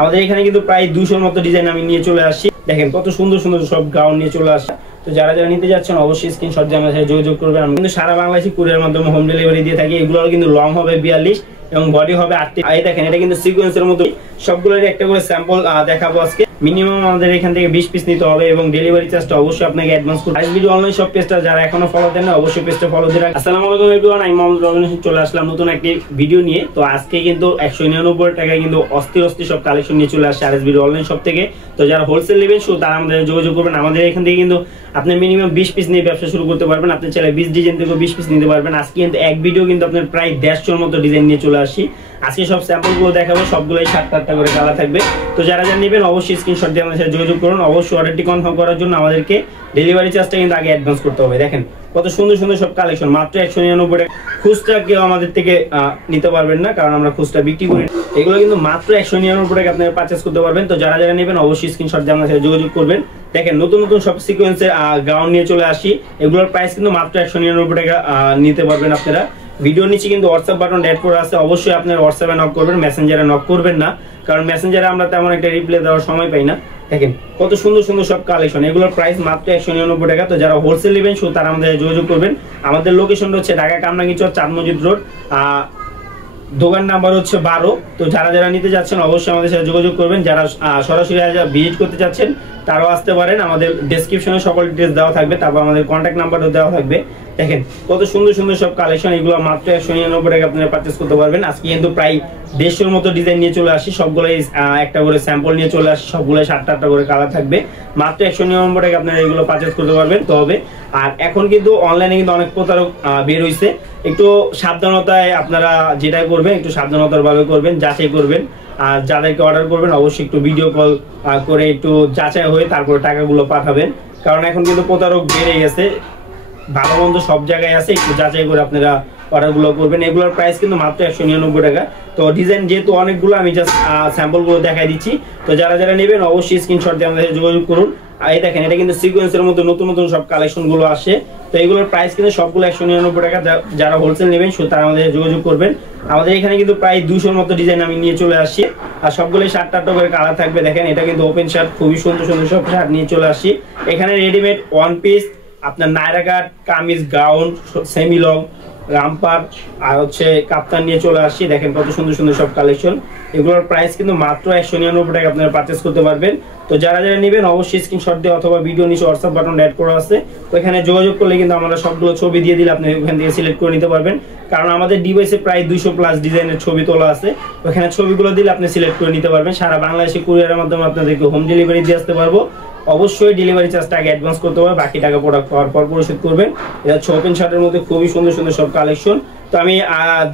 আমাদের এখানে কিন্তু প্রায় 200-র মতো ডিজাইন আমি নিয়ে চলে আসছি। দেখেন কত সুন্দর সুন্দর সব গাউন নিয়ে চলে আসছে। তো যারা যারা নিতে যাচ্ছেন অবশ্যই স্ক্রিনশট দিয়ে আমাদের সাথে যোগাযোগ করবেন। আমি কিন্তু সারা বাংলাদেশে কুরিয়ার মাধ্যমে হোম ডেলিভারি দিয়ে থাকি। এগুলোর কিন্তু লং হবে 42 এবং বডি হবে 38। এই দেখেন এটা কিন্তু সিকোয়েন্সের মতো, সবগুলোরই একটা করে স্যাম্পল দেখাবো আজকে। মিনিমাম আমাদের এখান থেকে 20 পিস নিতে হবে এবং ডেলিভারি চার্জটা অবশ্যই আপনাকে অ্যাডভান্স করতে হবে। ভিডিও অনলাইন শপ পেজটা যারা এখনো ফলো দেন না অবশ্যই পেজটা ফলো দিয়ে রাখুন। আসসালামু আলাইকুম এভরিওয়ান, আমি মোহাম্মদ রবিন চলে আসলাম নতুন একটি ভিডিও নিয়ে। তো আজকে কিন্তু 199 টাকায় কিন্তু অস্থির সব কালেকশন নিয়ে চলে আসছে আরএস ভিডিও অনলাইন শপ থেকে। তো যারা হোলসেল নেবেন শুধু তারা আমাদের যোগাযোগ করবেন। আমাদের এখান থেকে কিন্তু আপনি মিনিমাম 20 পিস নিয়ে ব্যবসা শুরু করতে পারবেন। আপনি চাইলে 20 ডিজাইন থেকে 20 পিস নিতে পারবেন। আজকে কিন্তু এক ভিডিও কিন্তু আপনার প্রায় 150-র মতো ডিজাইন নিয়ে চলে আসছি। আজকে সব স্যাম্পলগুলো দেখাবো, সবগুলোই 7-8টা করে কালার থাকবে। তো যারা যারা নেবেন অবশ্যই স্ক্রিনশট দিয়ে আমাদের সাথে যোগাযোগ করুন। অবশ্যই অর্ডারটি কনফার্ম করার জন্য আমাদেরকে ডেলিভারি চার্জটা কিন্তু আগে অ্যাডভান্স করতে হবে। দেখেন কত সুন্দর সুন্দর সব কালেকশন, মাত্র 199 টাকা। খুচরা কেউ আমাদের থেকে নিতে পারবেন না, কারণ আমরা খুচরা বিক্রি করি। এগুলো কিন্তু মাত্র 199 টাকা আপনারা পারচেজ করতে পারবেন। তো যারা যারা নেবেন অবশ্যই স্ক্রিনশট দিয়ে আমাদের সাথে যোগাযোগ করবেন। দেখেন নতুন নতুন সব সিকোয়েন্সের গাউন নিয়ে চলে আসি। এগুলোর প্রাইস কিন্তু মাত্র 199 টাকা নিতে পারবেন আপনারা। ভিডিওর নিচে কিন্তু হোয়াটসঅ্যাপ বাটন অ্যাড করা আছে, অবশ্যই আপনারা হোয়াটসঅ্যাপে নক করবেন, মেসেঞ্জারে নক করবেন না, কারণ মেসেঞ্জারে আমরা তেমন একটা রিপ্লাই দেওয়ার সময় পাই না। দেখেন কত সুন্দর সুন্দর সব কালেকশন, এগুলোর প্রাইস মাত্র 199 টাকা। তো যারা হোলসেল নেবেন শুধু তারা আমাদের যোগাযোগ করবেন। আমাদের লোকেশনটা হচ্ছে ঢাকা কামরাঙ্গীর চর 4 মসজিদ রোড, দোকান নাম্বার হচ্ছে 12। তো যারা যারা নিতে যাচ্ছেন অবশ্যই আমাদের সাথে যোগাযোগ করবেন। যারা সরাসরি ভিজিট করতে চাচ্ছেন তারাও আসতে পারেন। আমাদের ডেসক্রিপশনে সকল ডিটেইলস দেওয়া থাকবে, তারপর আমাদের কন্ট্যাক্ট নাম্বারও দেওয়া থাকবে। দেখেন কত সুন্দর সুন্দর সব কালেকশন, এগুলো মাত্র 199 টাকা আপনারা পারচেজ করতে পারবেন। আজকে কিন্তু প্রায় 150-র মতো ডিজাইন নিয়ে চলে আসি, সবগুলোই একটা করে স্যাম্পল নিয়ে চলে আসি, সবগুলোই 7-8টা করে কালার থাকবে। মাত্র 199 টাকা আপনারা এগুলো পারচেজ করতে পারবেন। তো হবে আর এখন কিন্তু অনলাইনে কিন্তু অনেক প্রতারক বের হইছে, একটু সাবধানতায় আপনারা যেটা করবেন একটু সাবধানতার ভাবে করবেন, যাচাই করবেন। আর যাদেরকে অর্ডার করবেন অবশ্যই একটু ভিডিও কল করে একটু যাচাই হয়ে তারপরে টাকাগুলো পাঠাবেন, কারণ এখন কিন্তু প্রতারক বেড়ে গেছে। ভালো মন্দ সব জায়গায় আছে, একটু যাচাই করে আপনারা অর্ডারগুলো করবেন। এগুলোর প্রাইস কিন্তু মাত্র 199 টাকা। তো ডিজাইন যেহেতু অনেকগুলো, আমি জাস্ট স্যাম্পলগুলো দেখাই দিচ্ছি। তো যারা যারা নেবেন অবশ্যই স্ক্রিনশট দিয়ে আমাদের যোগাযোগ করুন। এই দেখেন এটা কিন্তু সিকোয়েন্সের মধ্যে নতুন নতুন সব কালেকশনগুলো আসে। তো এগুলোর প্রাইস কিন্তু সবগুলো 199 টাকা। যারা হোলসেল নেবেন শুধু তারা আমাদের যোগাযোগ করবেন। আমাদের এখানে কিন্তু প্রায় 200-র মতো ডিজাইন আমি নিয়ে চলে আসছি, আর সবগুলোই 7-8টা করে কালার থাকবে। দেখেন এটা কিন্তু ওপেন শার্ট, খুবই সুন্দর সুন্দর সব শার্ট নিয়ে চলে আসছি। এখানে রেডিমেড ওয়ান পিস, আপনার Naira cut, kameez, gown, semi long, romper আর হচ্ছে কাপ্তান নিয়ে চলে আসছি। দেখেন কত সুন্দর সুন্দর সব কালেকশন, এগুলোর প্রাইস কিন্তু মাত্র 199 টাকা আপনারা পারচেজ করতে পারবেন। তো যারা যারা নেবেন অবশ্যই স্ক্রিনশট দিয়ে অথবা ভিডিও নিচে হোয়াটসঅ্যাপ বাটন অ্যাড করা আছে, ওইখানে যোগাযোগ করলে কিন্তু আমরা সবগুলো ছবি দিয়ে দিলে আপনি ওখান থেকে সিলেক্ট করে নিতে পারবেন। কারণ আমাদের ডিভাইসে প্রায় 200+ ডিজাইনের ছবি তোলা আছে, ওখানে ছবিগুলো দিলে আপনি সিলেক্ট করে নিতে পারবেন। সারা বাংলাদেশে কুরিয়ারের মাধ্যমে আপনাদেরকে হোম ডেলিভারি দিয়ে আসতে পারবো। অবশ্যই ডেলিভারি চার্জটা আগে অ্যাডভান্স করতে হবে, বাকি টাকা প্রোডাক্ট পাওয়ার পর পরিশোধ করবেন। এটা হচ্ছে ওপেন শার্টের মধ্যে খুবই সুন্দর সুন্দর সব কালেকশন। তো আমি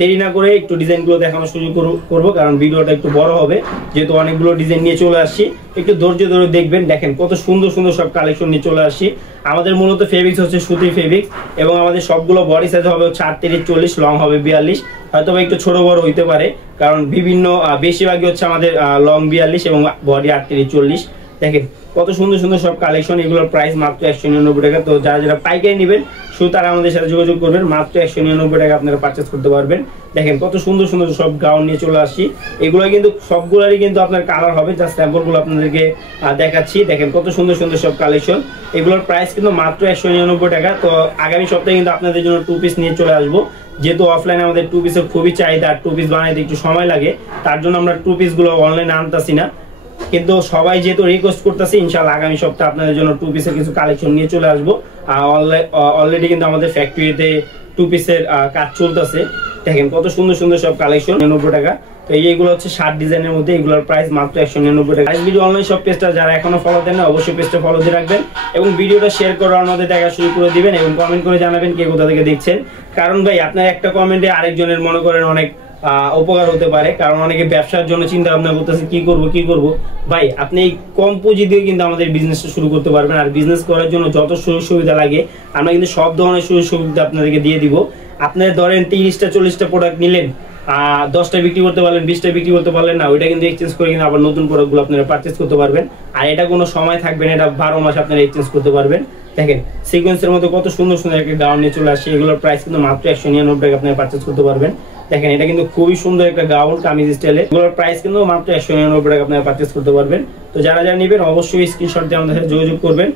দেরি না করে একটু ডিজাইনগুলো দেখানোর সুযোগ করবো, কারণ ভিডিওটা একটু বড় হবে, যেহেতু অনেকগুলো ডিজাইন নিয়ে চলে আসছি। একটু ধৈর্য ধরে দেখবেন। দেখেন কত সুন্দর সুন্দর সব কালেকশন নিয়ে চলে আসছি। আমাদের মূলত ফেব্রিক্স হচ্ছে সুতির ফেব্রিক্স, এবং আমাদের সবগুলো বডি সাইজ হবে 38-40, লং হবে 42, হয়তো একটু ছোট বড় হইতে পারে, কারণ বিভিন্ন বেশিরভাগই হচ্ছে আমাদের লং 42 এবং বডি 38-40। দেখেন কত সুন্দর সুন্দর সব কালেকশন, এগুলোর প্রাইস মাত্র 199 টাকা। তো যারা যারা পাইকারি নেবেন শুধু তারা আমাদের সাথে যোগাযোগ করবেন, মাত্র 199 টাকা আপনারা পারচেজ করতে পারবেন। দেখেন কত সুন্দর সুন্দর সব গাউন নিয়ে চলে আসছি। এগুলো কিন্তু সবগুলোরই কিন্তু আপনার কালার হবে, জাস্ট স্যাম্পলগুলো আপনাদেরকে দেখাচ্ছি। দেখেন কত সুন্দর সুন্দর সব কালেকশন, এগুলোর প্রাইস কিন্তু মাত্র 199 টাকা। তো আগামী সপ্তাহে কিন্তু আপনাদের জন্য 2 পিস নিয়ে চলে আসবো, যেহেতু অফলাইনে আমাদের 2 পিসের খুবই চাহিদা, আর 2 পিস বানাইতে একটু সময় লাগে, তার জন্য আমরা 2 পিসগুলো অনলাইনে আনতাছি না। কিন্তু সবাই যেহেতু রিকোয়েস্ট করতেছে, ইনশাআল্লাহ আগামী সপ্তাহে আপনাদের জন্য 2 পিসের কিছু কালেকশন নিয়ে চলে আসবো। অলরেডি কিন্তু আমাদের ফ্যাক্টরিতে 2 পিসের কাজ চলতেছে। দেখেন কত সুন্দর সুন্দর সব কালেকশন, 99 টাকা। তো এইগুলো হচ্ছে 60 ডিজাইনের মধ্যে, এগুলোর প্রাইস মাত্র 199 টাকা। ভিডিও অনলাইন সব পেজটা যারা এখনো ফলো দেন না অবশ্যই পেজটা ফলো দিয়ে রাখবেন, এবং ভিডিওটা শেয়ার করে অন্যদের দেখা শুরু করে দিবেন, এবং কমেন্ট করে জানাবেন কে কোথা থেকে দেখছেন। কারণ ভাই আপনার একটা কমেন্টে আরেকজনের মনে করেন অনেক উপকার হতে পারে, কারণ অনেকে ব্যবসার জন্য চিন্তা ভাবনা করতেছে কি করব। ভাই আপনি এই কম পুঁজি দিয়ে কিন্তু আমাদের বিজনেসটা শুরু করতে পারবেন। আর বিজনেস করার জন্য যত সুযোগ সুবিধা লাগে আমরা কিন্তু সব ধরনের সুযোগ সুবিধা আপনাদেরকে দিয়ে দিব। আপনার ধরেন 30টা-40টা প্রোডাক্ট নিলেন, 10টা বিক্রি করতে পারলেন, 20টা বিক্রি করতে পারলেন না, ওইটা কিন্তু এক্সচেঞ্জ করে কিন্তু আবার নতুন প্রোডাক্টগুলো আপনারা পারচেজ করতে পারবেন। আর এটা কোনো সময় থাকবে না, এটা 12 মাস আপনারা এক্সচেঞ্জ করতে পারবেন। দেখেন সিকোয়েন্সের মধ্যে কত সুন্দর সুন্দর একটা গাউন নিয়ে চলে আসছে, এগুলোর প্রাইস কিন্তু মাত্র 199 টাকা আপনারা পারচেজ করতে পারবেন। দেখেন এটা কিন্তু খুবই সুন্দর একটা গাউন কামিজ স্টাইলে, এগুলোর প্রাইস কিন্তু মাত্র 199 টাকা আপনারা পারচেজ করতে পারবেন। তো যারা যারা নেবেন অবশ্যই স্ক্রিনশট দিয়ে আমাদের সাথে যোগাযোগ করবেন।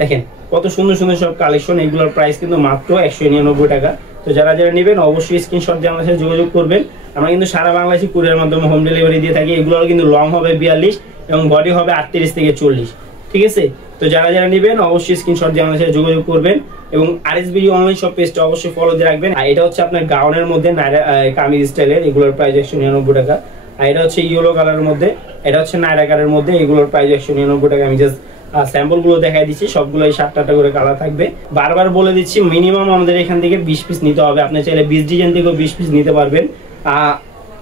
দেখেন কত সুন্দর সুন্দর সব কালেকশন, এগুলোর প্রাইস কিন্তু মাত্র 199 টাকা। তো যারা যারা নেবেন অবশ্যই স্ক্রিনশট দিয়ে আমাদের সাথে যোগাযোগ করবেন। আমরা কিন্তু সারা বাংলাদেশে কুরিয়ার মাধ্যমে হোম ডেলিভারি দিয়ে থাকি। এগুলোর কিন্তু লং হবে 42 এবং বডি হবে 38 থেকে 40, ঠিক আছে। তো যারা যারা নেবেন অবশ্যই স্ক্রিনশট দিয়ে আমাদের সাথে যোগাযোগ করবেন এবং আরএসবিডি অনলাইন শপ পেজটা অবশ্যই ফলো দিয়ে রাখবেন। আর এটা হচ্ছে আপনার গাউনের মধ্যে কামিজ স্টাইলের, এগুলোর প্রাইস 199 টাকা। আর এটা হচ্ছে ইয়েলো কালারের মধ্যে, এটা হচ্ছে নাইরা কালারের মধ্যে, এগুলোর প্রাইস 199 টাকা। আমি জাস্ট স্যাম্পল গুলো দেখাই দিচ্ছি, সবগুলো 7-8টা করে কালার থাকবে। বারবার বলে দিচ্ছি মিনিমাম আমাদের এখান থেকে 20 পিস নিতে হবে। আপনি চাইলে 20 ডিজাইন থেকেও 20 পিস নিতে পারবেন।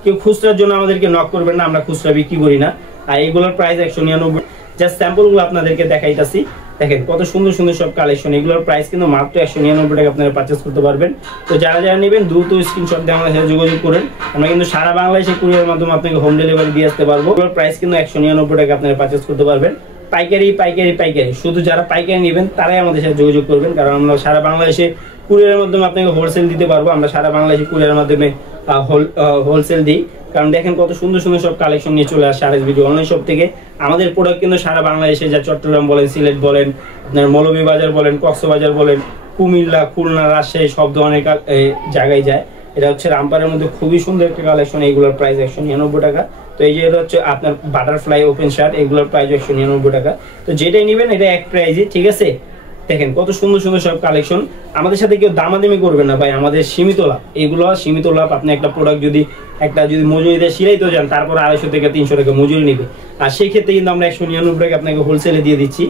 কেউ খুচরার জন্য আমাদেরকে নক করবেন না, আমরা খুচরা বিক্রি করি না। আর এগুলোর প্রাইস 199। জাস্ট স্যাম্পল গুলো আপনাদেরকে দেখাইতাছি। দেখেন কত সুন্দর সুন্দর সব কালেকশন, এগুলোর প্রাইস কিন্তু মাত্র 199 টাকা আপনারা পারচেজ করতে পারবেন। তো যারা যারা নেবেন দ্রুত স্ক্রিনশট দিয়ে আমাদের সাথে যোগাযোগ করেন। আমরা কিন্তু সারা বাংলাদেশে কুরিয়ার মাধ্যমে আপনাকে হোম ডেলিভারি দিয়ে আসতে পারবো। এগুলোর প্রাইস কিন্তু 199 টাকা আপনারা পারচেজ করতে পারবেন। পাইকারি পাইকারি পাইকারি, শুধু যারা পাইকারি নেবেন তারাই আমাদের সাথে যোগাযোগ করবেন, কারণ আমরা সারা বাংলাদেশে কুরিয়ারের মাধ্যমে আপনাকে হোলসেল দিতে পারবো। আমরা সারা বাংলাদেশে কুরিয়ারের মাধ্যমে হোলসেল দিই। কারণ দেখেন কত সুন্দর সুন্দর সব কালেকশন নিয়ে চলে আসে আরএসবিডি অনলাইন শপ থেকে। আমাদের প্রোডাক্ট কিন্তু সারা বাংলাদেশে, যা চট্টগ্রাম বলেন, সিলেট বলেন, আপনার মৌলভীবাজার বলেন, কক্সবাজার বলেন, কুমিল্লা, খুলনা, রাজশাহী সব ধরনের জায়গায় যায়। এটা হচ্ছে রামপারের মধ্যে খুবই সুন্দর একটা কালেকশন, এইগুলোর প্রাইস 199 টাকা। তো এই যে এটা হচ্ছে আপনার বাটারফ্লাই ওপেন শার্ট, এগুলোর প্রাইস 199 টাকা। তো যেটাই নেবেন এটা এক প্রাইজই, ঠিক আছে। দেখেন কত সুন্দর সুন্দর সব কালেকশন। আমাদের সাথে কেউ দামাদামি করবেন না ভাই, আমাদের সীমিত লাভ, এগুলো সীমিত লাভ। আপনি একটা প্রোডাক্ট যদি মজুরি দিয়ে সিলাইতে যান, তারপর 250 থেকে 300 টাকা মজুরি নেবে। আর সেই ক্ষেত্রে কিন্তু আমরা 199 টাকা আপনাকে হোলসেলে দিয়ে দিচ্ছি।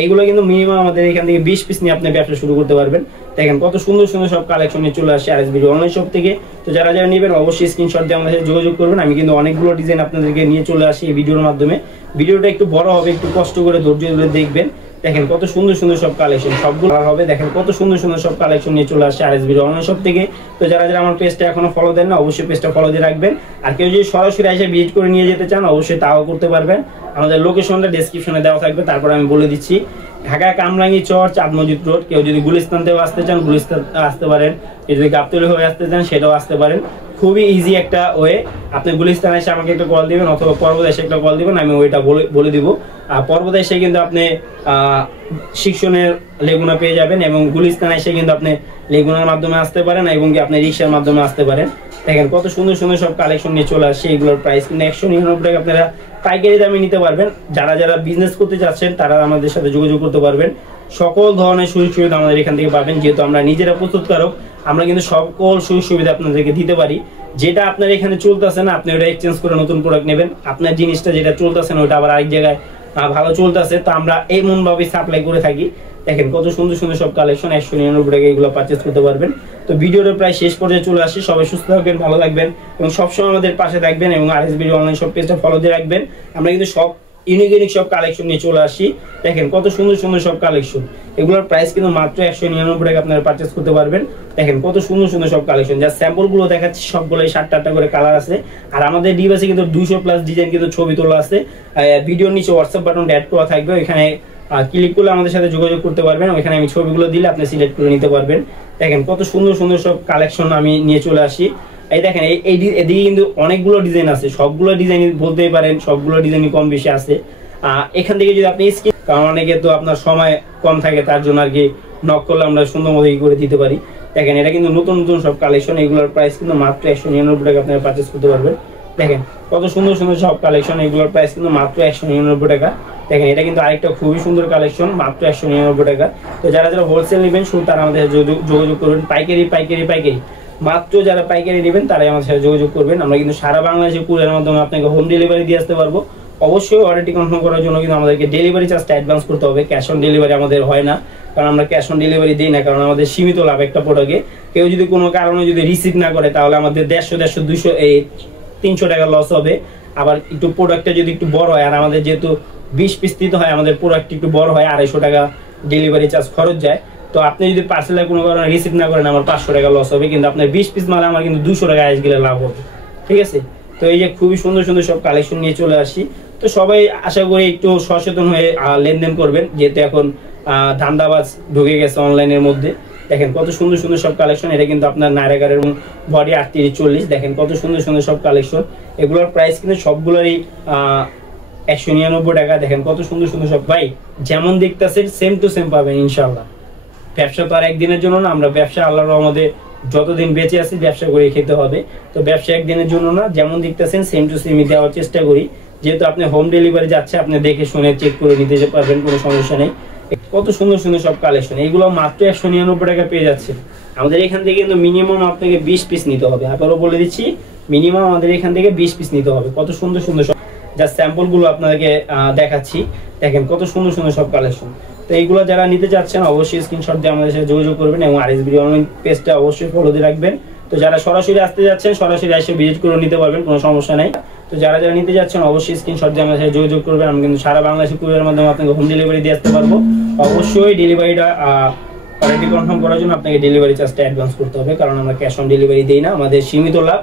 এইগুলো কিন্তু মিনিমাম আমাদের এখান থেকে 20 পিস নিয়ে আপনি ব্যবসা শুরু করতে পারবেন। দেখেন কত সুন্দর সুন্দর সব কালেকশন নিয়ে চলে আসে আরএসবিডি অনলাইন শপ থেকে। তো যারা যারা নেবেন অবশ্যই স্ক্রিনশট দিয়ে আমাদের সাথে যোগাযোগ করবেন। আমি কিন্তু অনেকগুলো ডিজাইন আপনাদেরকে নিয়ে চলে আসি এই ভিডিওর মাধ্যমে। ভিডিওটা একটু বড় হবে, একটু কষ্ট করে ধৈর্য ধরে দেখবেন। দেখেন কত সুন্দর সুন্দর সব কালেকশন, সবগুলো হবে। দেখেন কত সুন্দর সুন্দর সব কালেকশন নিয়ে চলে আসছে আরএসবিডি অনলাইন শপ থেকে। তো যারা যারা আমার পেজটা এখনো ফলো দেন না, অবশ্যই পেজটা ফলো দিয়ে রাখবেন। আর কেউ যদি সরাসরি এসে ভিজিট করে নিয়ে যেতে চান, অবশ্যই তাও করতে পারবেন। আমাদের লোকেশনটা ডেসক্রিপশনে দেওয়া থাকবে, তারপর আমি বলে দিচ্ছি। ঢাকা কামরাঙ্গি চর, চাঁদ মসজিদ রোড। কেউ যদি গুলিস্তান থেকে আসতে চান, গুলিস্তান আসতে পারেন। কেউ যদি গাবতলী হয়ে আসতে চান, সেটাও আসতে পারেন। খুবই ইজি একটা ওয়ে। আপনি গুলিস্তানে এসে আমাকে একটা কল দিবেন, অথবা পর্বত এসে একটা কল দিবেন, আমি ওইটা বলে দিব। আর পর্বত এসে কিন্তু আপনি শিক্ষণের লেগুনা পেয়ে যাবেন, এবং গুলিস্তান এসে কিন্তু আপনি লেগুনার মাধ্যমে আসতে পারেন, এবং কি আপনি রিক্সার মাধ্যমে আসতে পারেন। দেখেন কত সুন্দর সুন্দর সব কালেকশন নিয়ে চলে আসছে। এগুলোর প্রাইস কিন্তু 199 টাকা আপনারা পাইকারি দামে নিতে পারবেন। যারা যারা বিজনেস করতে চাচ্ছেন তারা আমাদের সাথে যোগাযোগ করতে পারবেন। সকল ধরনের সুযোগ সুবিধা আমাদের এখান থেকে পাবেন। যেহেতু আমরা নিজেরা প্রস্তুতকারক, আমরা কিন্তু সকল সুযোগ সুবিধা আপনাদেরকে দিতে পারি। যেটা আপনার এখানে চলতেছে না, আপনি ওটা এক্সচেঞ্জ করে নতুন প্রোডাক্ট নেবেন। আপনার জিনিসটা যেটা চলতেছে না, ওটা আবার আরেক জায়গায় ভালো চলতেছে, তো আমরা এমন ভাবে সাপ্লাই করে থাকি। দেখেন কত সুন্দর সুন্দর সব কালেকশন, 199 টাকা এগুলো পারচেজ করতে পারবেন। তো ভিডিওটা প্রায় শেষ পর্যায়ে চলে আসছে। সবাই সুস্থ থাকবেন, ভালো থাকবেন, এবং সবসময় আমাদের পাশে থাকবেন, এবং আরএসবিডি অনলাইন শপ পেজটা ফলো দিয়ে রাখবেন। আমরা কিন্তু সব ইউনিক সব কালেকশন নিয়ে চলে আসি। দেখেন কত সুন্দর সুন্দর সব কালেকশন, এগুলোর প্রাইস কিন্তু মাত্র 199 টাকা আপনারা পারচেজ করতে পারবেন। দেখেন কত সুন্দর সুন্দর সব কালেকশন, যা স্যাম্পল গুলো দেখাচ্ছি সবগুলোই 7-8টা করে কালার আছে। আর আমাদের ডিভাইসে কিন্তু 200+ ডিজাইন কিন্তু ছবি তোলা আছে। ভিডিওর নিচে হোয়াটসঅ্যাপ বাটন অ্যাড করা থাকবে, ওইখানে ক্লিক করলে আমাদের সাথে যোগাযোগ করতে পারবেন। ওইখানে আমি ছবিগুলো দিলে আপনি সিলেক্ট করে নিতে পারবেন। দেখেন কত সুন্দর সুন্দর সব কালেকশন আমি নিয়ে চলে আসি। এই দেখেন এদিকে কিন্তু অনেকগুলো ডিজাইন আছে, সবগুলো ডিজাইন বলতেই পারেন, সবগুলো ডিজাইনই কম বেশি আছে। এখান থেকে যদি আপনি কারণ অনেকে তো আপনার সময় কম থাকে, তার জন্য আর কি নক করলে আমরা সুন্দর মতো করে দিতে পারি। দেখেন এটা কিন্তু নতুন নতুন সব কালেকশন, এগুলোর প্রাইস কিন্তু মাত্র 199 টাকা আপনারা পারচেজ করতে পারবেন। দেখেন কত সুন্দর সুন্দর সব কালেকশন, এগুলোর প্রাইস কিন্তু মাত্র 199 টাকা। দেখেন এটা কিন্তু আরেকটা খুবই সুন্দর কালেকশন, মাত্র 199 টাকা। তো যারা যারা হোলসেল নেবেন শুধু তারা আমাদের যোগাযোগ করবেন। পাইকারি পাইকারি পাইকারি মাত্র যারা পাইকারি নেবেন তারাই আমাদের সাথে যোগাযোগ করবেন। আমরা কিন্তু সারা বাংলাদেশে কুরিয়ারের মাধ্যমে আপনাকে হোম ডেলিভারি দিয়ে আসতে পারবো। অবশ্যই অর্ডারটি কনফার্ম করার জন্য কিন্তু আমাদেরকে ডেলিভারি চার্জটা অ্যাডভান্স করতে হবে। ক্যাশ অন ডেলিভারি আমাদের হয় না, কারণ আমরা ক্যাশ অন ডেলিভারি দিই না, কারণ আমাদের সীমিত লাভ একটা প্রোডাক্টে। কেউ যদি কোনো কারণে যদি রিসিভ না করে, তাহলে আমাদের 150, 200, 300 টাকা লস হবে। আবার একটু প্রোডাক্টটা যদি একটু বড় হয়, আর আমাদের যেহেতু 20 পিস দিতে হয়, আমাদের প্রোডাক্ট একটু বড় হয়, 250 টাকা ডেলিভারি চার্জ খরচ যায়। তো আপনি যদি পার্সেলে কোনো কারণে রিসিভ না করেন, আমার 500 টাকা লস হবে, কিন্তু আপনার 20 পিস মালে আমার কিন্তু 200 টাকা আইস গেলে লাভ হবে, ঠিক আছে। তো এই যে খুবই সুন্দর সুন্দর সব কালেকশন নিয়ে চলে আসি। তো সবাই আশা করি একটু সচেতন হয়ে লেনদেন করবেন, যেহেতু এখন ধান্দাবাজ ঢুকে গেছে অনলাইনের মধ্যে। দেখেন কত সুন্দর সুন্দর সব কালেকশন। এটা কিন্তু আপনার নায়রাগারের বডি 38-40, দেখেন কত সুন্দর সুন্দর সব কালেকশন। এগুলোর প্রাইস কিন্তু সবগুলোরই 199 টাকা। দেখেন কত সুন্দর সুন্দর সব, ভাই যেমন দেখতেছেন সেম টু সেম পাবেন ইনশাআল্লাহ। ব্যবসা তো আর একদিনের জন্য না, আমরা ব্যবসা আল্লাহর রহমতে যতদিন বেঁচে আছি ব্যবসা করে খেতে হবে। তো ব্যবসা একদিনের জন্য না, যেমন দেখতেছেন সেম টু সেমই দেওয়ার চেষ্টা করি। যেহেতু আপনি হোম ডেলিভারি যাচ্ছে, আপনি দেখে শুনে চেক করে নিতে পারবেন, কোনো সমস্যা নেই। কত সুন্দর সুন্দর সব কালেকশন, এগুলো মাত্র 199 টাকা পেয়ে যাচ্ছে আমাদের এখান থেকে। কিন্তু মিনিমাম আপনাকে 20 পিস নিতে হবে, আবারও বলে দিচ্ছি, মিনিমাম আমাদের এখান থেকে 20 পিস নিতে হবে। কত সুন্দর সুন্দর সব, যা স্যাম্পল গুলো আপনাদেরকে দেখাচ্ছি, দেখেন কত সুন্দর সুন্দর সব কালেকশন। তো এইগুলো যারা নিতে চাচ্ছেন অবশ্যই স্ক্রিনশট দিয়ে আমাদের সাথে যোগাযোগ করবেন এবং RSB অনলাইন পেজটা অবশ্যই ফলো দিয়ে রাখবেন। তো যারা সরাসরি আসতে যাচ্ছেন সরাসরি এসে ভিজিট করে নিতে পারবেন, কোনো সমস্যা নাই। তো যারা যারা নিতে যাচ্ছেন অবশ্যই স্ক্রিনশট দিয়ে আমাদের সাথে যোগাযোগ করবেন। আমি কিন্তু সারা বাংলাদেশে কুরিয়ারের মাধ্যমে আপনাকে হোম ডেলিভারি দিয়ে আসতে পারবো। অবশ্যই ডেলিভারিটা কোয়ালিটি কনফার্ম করার জন্য আপনাকে ডেলিভারি চার্জটা অ্যাডভান্স করতে হবে, কারণ আমরা ক্যাশ অন ডেলিভারি দিই না, আমাদের সীমিত লাভ।